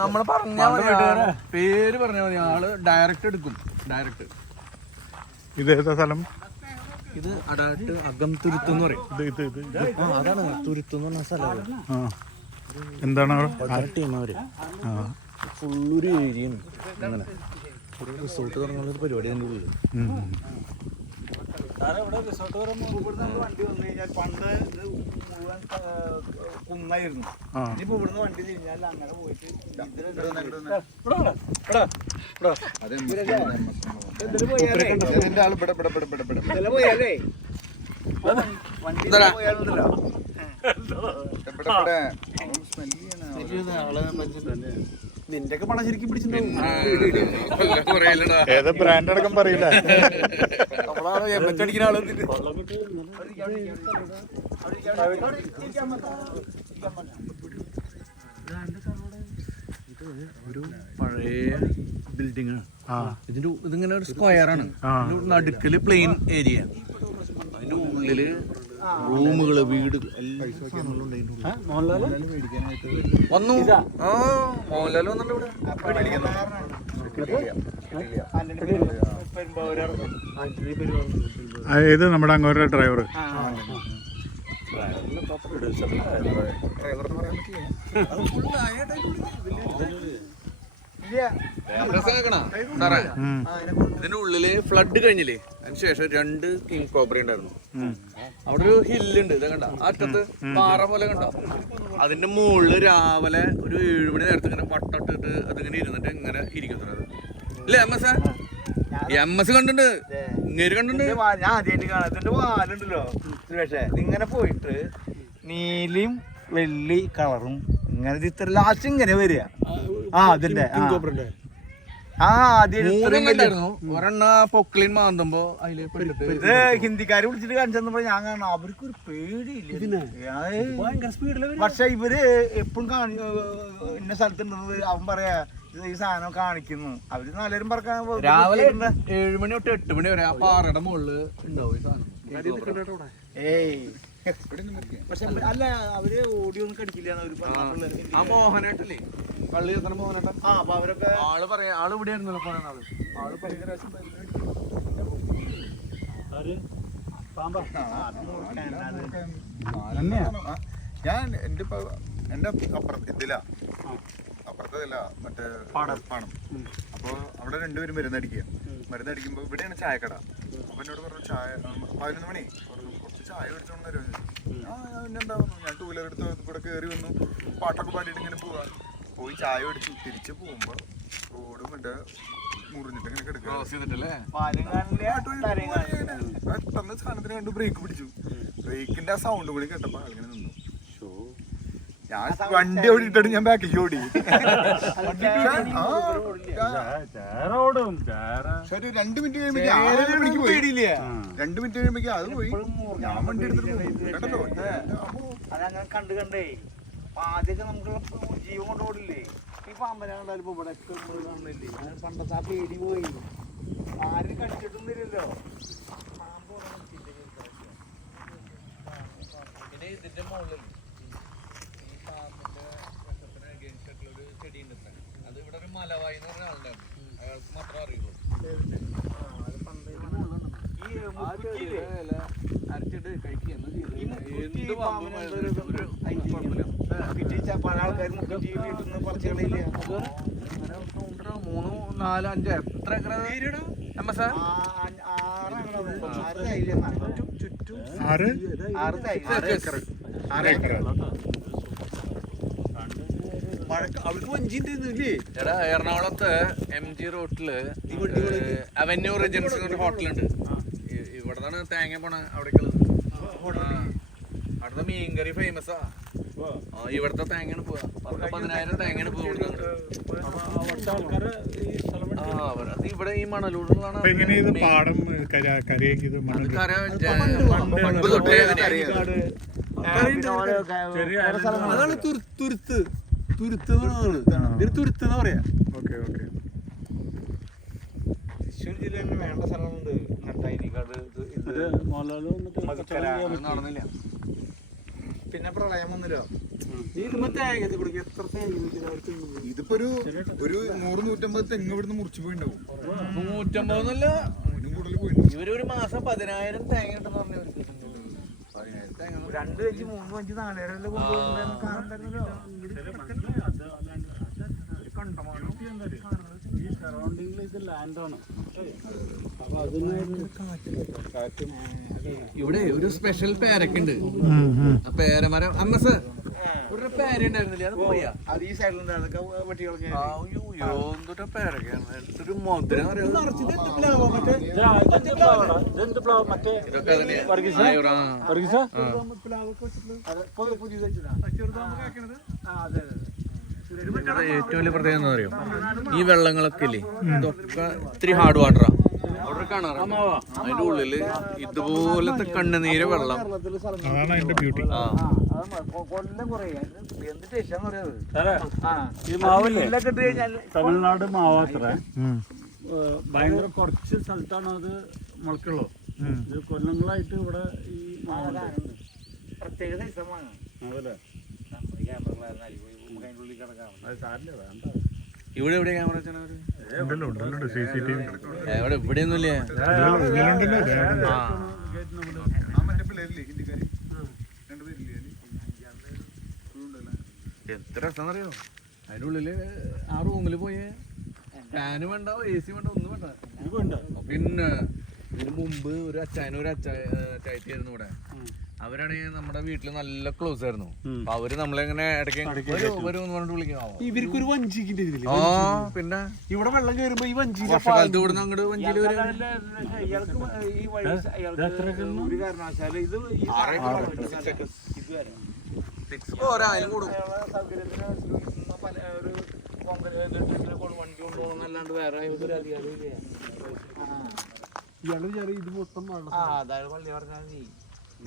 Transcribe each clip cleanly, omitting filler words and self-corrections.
നമ്മള് പറഞ്ഞാ പേര് പറഞ്ഞാൽ മതി, ആള് ഡയറക്റ്റ് എടുക്കും. ഡയറക്റ്റ്. ഇത് ഏതാ സ്ഥലം? ഇത് അടാട്ട് അകം തുരുത്ത് എന്ന് പറയും. അതാണ് തുരുത്ത് എന്ന് പറഞ്ഞ സ്ഥലം. എന്താണ് ടീം അവര് ഫുള്ളൊരു ഏരിയയാണ്. അങ്ങനെ ഒരു റിസോർട്ട് തുടങ്ങുന്ന ഒരു പരിപാടി അതിൻ്റെ ഉള്ളിൽ. വണ്ടി വന്നു കഴിഞ്ഞാൽ പണ്ട് ഇത് മുഴുവൻ കുന്നായിരുന്നു. ഇനിയിപ്പോ ഇവിടുന്ന് വണ്ടി തിരിഞ്ഞാൽ അങ്ങനെ പോയിട്ട് പോയാലേ വണ്ടി പോയാലുണ്ടല്ലോ നിന്റെയൊക്കെ പണം ശരിക്കും പിടിച്ചിട്ടുണ്ടാവും. ഏത് ബ്രാൻഡ് അടക്കം പറയില്ല. അടിക്കുന്ന ആള് ഒരു പഴയ ബിൽഡിംഗ് ആണ്. ഇതിങ്ങനെ ഒരു സ്ക്വയറാണ്. നടുക്കല് പ്ലെയിൻ ഏരിയ, അതിന്റെ ഉള്ളില് റൂമുകള്, വീട്, വന്നു. ആ മോഹൻലാൽ വന്നിട്ട് ഇത് നമ്മുടെ അങ്ങോട്ട് ഡ്രൈവർ. ഇതിന്റെ ഉള്ളില് ഫ്ലഡ് കഴിഞ്ഞില്ലേ, അതിനുശേഷം 2 കിങ് കോബ്ര ഉണ്ടായിരുന്നു. അവിടെ ഒരു ഹില്ലുണ്ട്, ഇത് കണ്ട അറ്റത്ത് പാറ പോലെ കണ്ടോ. അതിന്റെ മുകളില് രാവിലെ ഒരു 7 മണി നേരത്തെ ഇങ്ങനെ വട്ടട്ടിട്ട് അതിങ്ങനെ ഇരുന്നിട്ട് ഇങ്ങനെ ഇരിക്കുന്നത് ഇല്ലേ MS കണ്ടിട്ടുണ്ട്, ഇങ്ങനെ കണ്ടിട്ടുണ്ട്. ഞാൻ ആദ്യമായിട്ട് കാണാം. ഇതിന്റെ വാലുണ്ടല്ലോ. പക്ഷേ ഇങ്ങനെ പോയിട്ട് നീലയും വെള്ളി കളറും ഇങ്ങനെ ഇത്ര ലാസ്റ്റ് ഇങ്ങനെ വരിക. അതിന്റെ ഒരെണ്ണ പൊക്ലിൻ മാന്തുമ്പോ അതില് ഇത് ഹിന്ദിക്കാര് വിളിച്ചിട്ട് കാണിച്ചപ്പോ ഞാൻ കാണാം അവർക്ക് ഒരു പേടിയില്ല. പക്ഷെ ഇവര് എപ്പോഴും ഇന്ന സ്ഥലത്തുണ്ടത് അവൻ പറയാ ഈ സാധനം കാണിക്കുന്നു. അവര് നാലും പറക്കാൻ രാവിലെ 7 മണി തൊട്ട് 8 മണി വരെ ആ പാറയുടെ മുകളില് ഉണ്ടാവും ഈ സാധനം. പക്ഷെ അല്ല അവര് ഓഡിയോ ഒന്നും കടിക്കില്ല. ആ മോഹനേട്ടല്ലേ, പള്ളി എത്ര മോഹനേട്ടൻ, അപ്പൊ അവരൊക്കെ ആള് പറയാ, ആള് ഇവിടെ ആയിരുന്നല്ലോ പറയുന്ന ആള്. ആള് ഭയങ്കര ഞാൻ എന്റെ അപ്പുറത്തല്ല മറ്റേ പാടം. അപ്പോൾ അവിടെ 2 പേരും മരുന്നടിക്കുമ്പോൾ ഇവിടെയാണ് ചായക്കട. അപ്പൊ എന്നോട് പറഞ്ഞു 11 മണി കുറച്ച് ചായ മേടിച്ചോണ്ട് തരുമോ. പിന്നെന്താവുന്നു, ഞാൻ 2 വീലർ എടുത്ത് ഇവിടെ കയറി വന്നു, പാട്ടൊക്കെ പാടിയിട്ട് ഇങ്ങനെ പോയി ചായ മേടിച്ചു. തിരിച്ച് പോകുമ്പോ റോഡ് മറ്റേ മുറിഞ്ഞിട്ട് ഇങ്ങനെ കിടക്കുക. പെട്ടെന്ന് സാധനത്തിന് കണ്ട് ബ്രേക്ക് പിടിച്ചു. ബ്രേക്കിന്റെ ആ സൗണ്ട് കൂടി കേട്ടപ്പോ അങ്ങനെ നിന്നു. ഞാൻ വണ്ടി ഓടിയിട്ടാണ് ഞാൻ ബാക്കിലേക്ക് ഓടി. ഒരു 2 മിനിറ്റ് കഴിയുമ്പോഴേക്കും പോയി. 2 മിനിറ്റ് കഴിയുമ്പോഴേക്കും അത് പോയി. ഞാൻ വണ്ടി എടുത്തിട്ട് കേട്ടല്ലോ. അതങ്ങനെ കണ്ടേ ആദ്യമൊക്കെ നമുക്കുള്ള ജീവൻ കൊണ്ട് ഓടില്ലേ. ഈ പാമ്പനാണ്ടാലും ഇവിടെ പണ്ടത്തെ ആ പേടി പോയി. ആരും കടിച്ചിട്ടൊന്നുമില്ലല്ലോ. ഇതിന്റെ മുകളിൽ ഈ പാമ്പിന്റെ ഒരു ചെടി ഉണ്ട്. അത് ഇവിടെ ഒരു മലവായി എന്ന് പറഞ്ഞ ആളുണ്ടായിരുന്നു, അയാൾക്ക് മാത്രമേ അറിയുള്ളൂ. അരച്ചിട്ട് കഴിക്കുക 3, 4, 5 എത്ര ഏക്കർ MS? 6 ഏക്കർ. എടാ എറണാകുളത്ത് MG റോട്ടില് അവന്യൂ റെജൻസി എന്നൊരു ഹോട്ടലുണ്ട്. ഇവിടെ നിന്നാണ് തേങ്ങ പോണ അവിടേക്കുള്ളത്. അവിടുത്തെ മീൻകറി ഫേമസാ. ഇവിടുത്തെ തേങ്ങയാണ് പോവാ. 10,000 തേങ്ങയാണ് പോവാ. ഇവിടെ ഈ മണലൂടുകളാണ്. പാടം അതാണ് തുരുത്ത് തുരുത്ത് പറയാ. തൃശ്ശൂർ ജില്ലയിൽ വേണ്ട സ്ഥലമുണ്ട്. നട്ടായിനിക്കാട് നടന്നില്ല. പിന്നെ പ്രളയം വന്നല്ലോ. ഇതിപ്പോ ഒരു 100-150 തെങ്ങ് ഇവിടുന്ന് മുറിച്ചു പോയിണ്ടാവും. 150 അതിനും കൂടുതൽ പോയിണ്ടാവും. ഇവരൊരു മാസം 10,000 തേങ്ങ കിട്ടുന്ന പറഞ്ഞവർക്ക് 10,000 തേങ്ങ 2 വെച്ച് 3 വെച്ച് 4 കാണുന്നുണ്ടായിരുന്നല്ലോ. ഈ സറൗണ്ടിങ്ങിൽ ഇത് ലാൻഡാണ്. അപ്പൊ അതിന് ഇവിടെ ഒരു സ്പെഷ്യൽ പേരക്കുണ്ട്. ആ പേരമരം അമ്മസ് ഒരു പേര ഉണ്ടായിരുന്നില്ലേ, അത് പോയാ? അത് ഈ സൈഡിലുണ്ട്, അതൊക്കെ വെട്ടികളൊക്കെ. എന്തൊരു പേരക്കാണ്, എന്തൊരു മധുരം അറിയാം. ഇതെന്ത് പ്ലാവ്? മറ്റേ ഇതൊക്കെ തന്നെയാ. പുതിയത് വെച്ചതാ. ഇത് ഏറ്റവും വലിയ പ്രത്യേകത എന്താ അറിയോ, ഈ വെള്ളങ്ങളൊക്കെ ഇല്ലേ, ഇതൊക്കെ ഇത്തിരി ഹാർഡ് വാട്ടറാ. അവിടെ കാണാറ് അതിന്റെ ഉള്ളില് ഇതുപോലത്തെ കണ്ണുനീര് വെള്ളം. അതാണ് അതിന്റെ ബ്യൂട്ടി. ആ കൊല്ലം കുറേ എന്ത് ടേസ്റ്റാന്ന് പറയുന്നത്. ഈ മാവില്ലേ, ഇട്ട് കഴിഞ്ഞാൽ തമിഴ്നാട് മാവാത്ര ഭയങ്കര കുറച്ച് സ്ഥലത്താണ് അത് മുളക്കുള്ളൂ. ഇത് കൊല്ലങ്ങളായിട്ട് ഇവിടെ ഈ മാവുണ്ട്. പ്രത്യേക ദിവസമാണ്. അതല്ലേ, അത് സാരില്ല, വേണ്ട. ഇവിടെ എവിടെ ക്യാമറ വെച്ചാൽ ഉണ്ടല്ലോ CCTV. എവിടെ ഇവിടെയൊന്നും ഇല്ലേ? ആ ആ മറ്റേ പിള്ളേരില്ലേ ഹിന്ദിക്കാര്, 2 പേരില്ലേ എത്ര രസമെന്നറിയോ, അതിന്റെ ഉള്ളില് ആ റൂമിൽ പോയേ ഫാന് വേണ്ട, AC വേണ്ട, ഒന്നും വേണ്ട. പിന്നെ ഇതിന് മുമ്പ് ഒരു അച്ചായത്തിയായിരുന്നു ഇവിടെ. അവരാണെങ്കിൽ നമ്മുടെ വീട്ടില് നല്ല ക്ലോസ് ആയിരുന്നു. അപ്പൊ അവര് നമ്മളെങ്ങനെ ഇടയ്ക്ക് വരും പറഞ്ഞിട്ട് വിളിക്കും. ഇവർക്കൊരു വഞ്ചിക്കിന്റെ ഇതില് ആ പിന്നെ ഇവിടെ വെള്ളം കയറുമ്പോ ഈ വഞ്ചി വർഷകാലത്ത് ഇവിടുന്ന് അങ്ങോട്ട് വഞ്ചിയില് വരും. ഇയാൾക്ക് ഈ വഴി ഒരു കാരണവശാലും ഇത് പോരാ, അതിലും കൂടും. സൗകര്യത്തിന് പല ഒരു വണ്ടി കൊണ്ടുപോകണമെന്നല്ലാണ്ട് വേറെ ഒരു അധികാരം ഇല്ല. ഇയാള് വിചാരം ഇത് മൊത്തം അതായത് പള്ളി പറഞ്ഞാൽ മതി.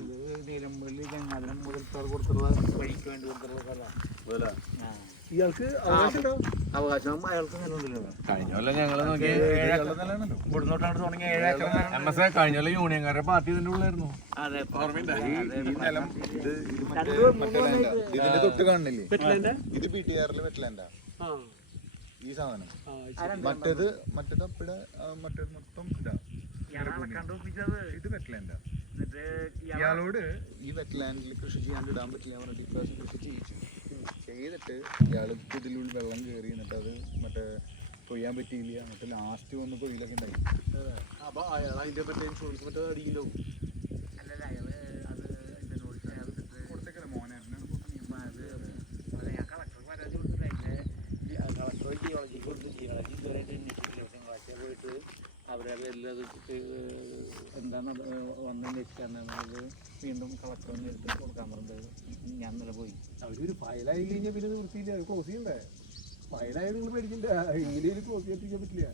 ഇത് നീലമ്പള്ളി ഗംഗാധരം മുതൽക്കാർ കൊടുത്തുള്ള വഴിക്ക് വേണ്ടി കൊടുത്തുള്ള സ്ഥലമാണ്. ഇയാൾക്ക് അവകാശം അയാൾക്ക് നിലവിലോ. കഴിഞ്ഞ കൊല്ലം ഞങ്ങള് നോക്കി ഇവിടുന്നോട്ടാണ് തുടങ്ങിയ 7 ഏക്കർ. MSA കഴിഞ്ഞ കൊല്ലം യൂണിയൻകാരുടെ പാർട്ടി ഇതിന്റെ ഉള്ളായിരുന്നു. അതെ, ഈ നിലം ഇതിന്റെ തൊട്ട് കാണില്ലേ, ഇത് BTR വെറ്റ്ലാൻഡാ ഈ സാധനം. മറ്റേത് അപ്പിടെ മറ്റേത് മൊത്തം ഇതാ, ഇത് വെറ്റ്ലാൻഡാ. ഇയാളോട് ഈ വെറ്റ്ലാൻഡിൽ കൃഷി ചെയ്യാണ്ട് ഇടാൻ പറ്റില്ല പറഞ്ഞിട്ട് ഇപ്രാവശ്യം കൃഷി ചെയ്തിട്ട് ഇയാള് ഇതിലുള്ളിൽ വെള്ളം കയറി, എന്നിട്ട് അത് മറ്റേ കൊയ്യാൻ പറ്റിയില്ല. എന്നിട്ട് ലാസ്റ്റ് വന്ന് കൊയ്യിലൊക്കെ ഉണ്ടായി. അതിന്റെ മറ്റേ ഇൻഷുറൻസ് മറ്റേ അടിയില്ലോ. കൊടുത്തേക്കല്ലേ മോനെ, അവരെ പേരിൽ അത് എന്താണ് വന്ന് അന്വേഷിക്കാറുള്ളത്. വീണ്ടും കളക്ടർ വന്ന് എടുത്ത് കൊടുക്കാൻ പറഞ്ഞത് ഞാൻ ഇന്നലെ പോയി. അവരൊരു ഫയലായി കഴിഞ്ഞാൽ പിന്നെ വൃത്തിയില്ല, ക്ലോസ് ചെയ്യണ്ടേ? ഫയലായത് നിങ്ങൾ പേടിക്കണ്ട, എങ്ങനെയും ക്ലോസ് ചെയ്യാൻ പറ്റില്ല.